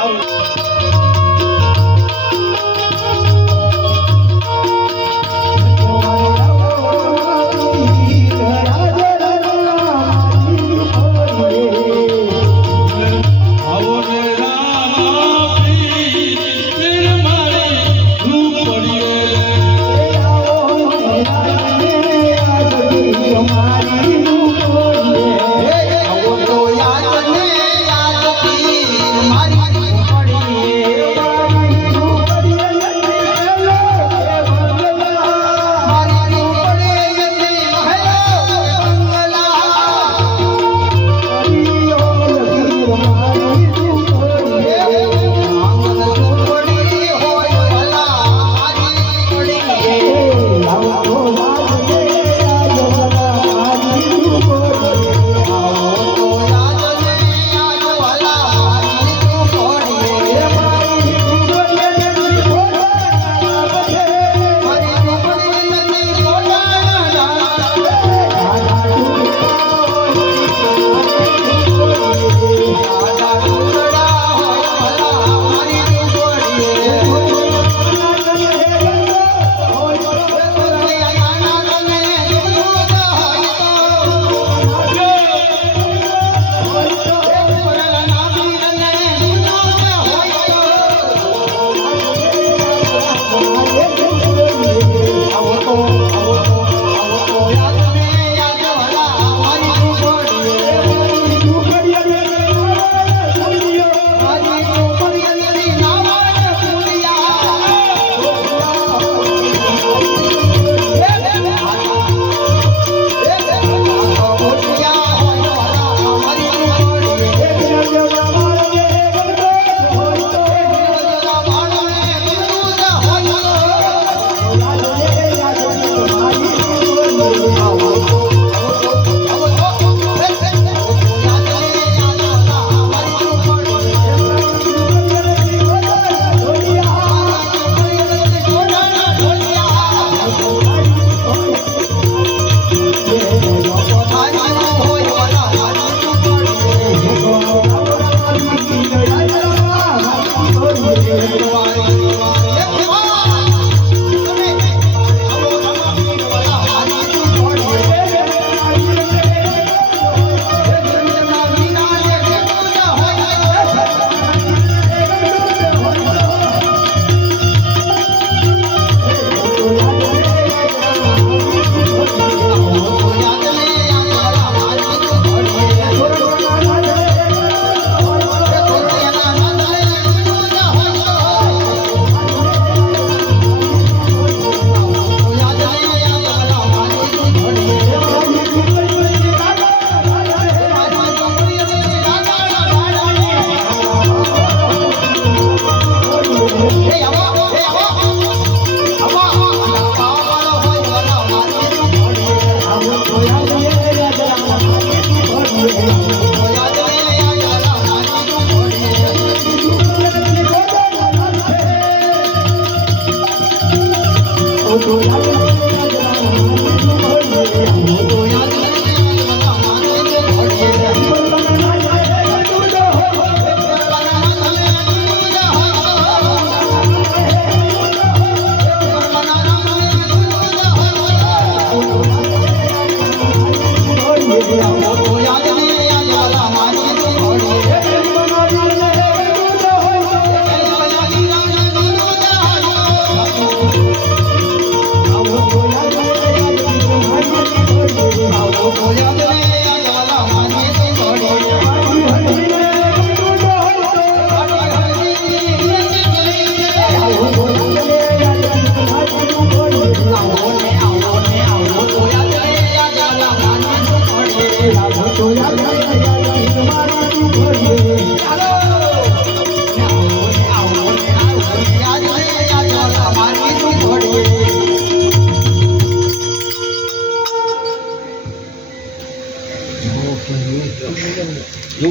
આવું Thank you.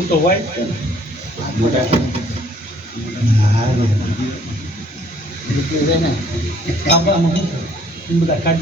to white kan? Tambah mungkin. Ini budak kaji.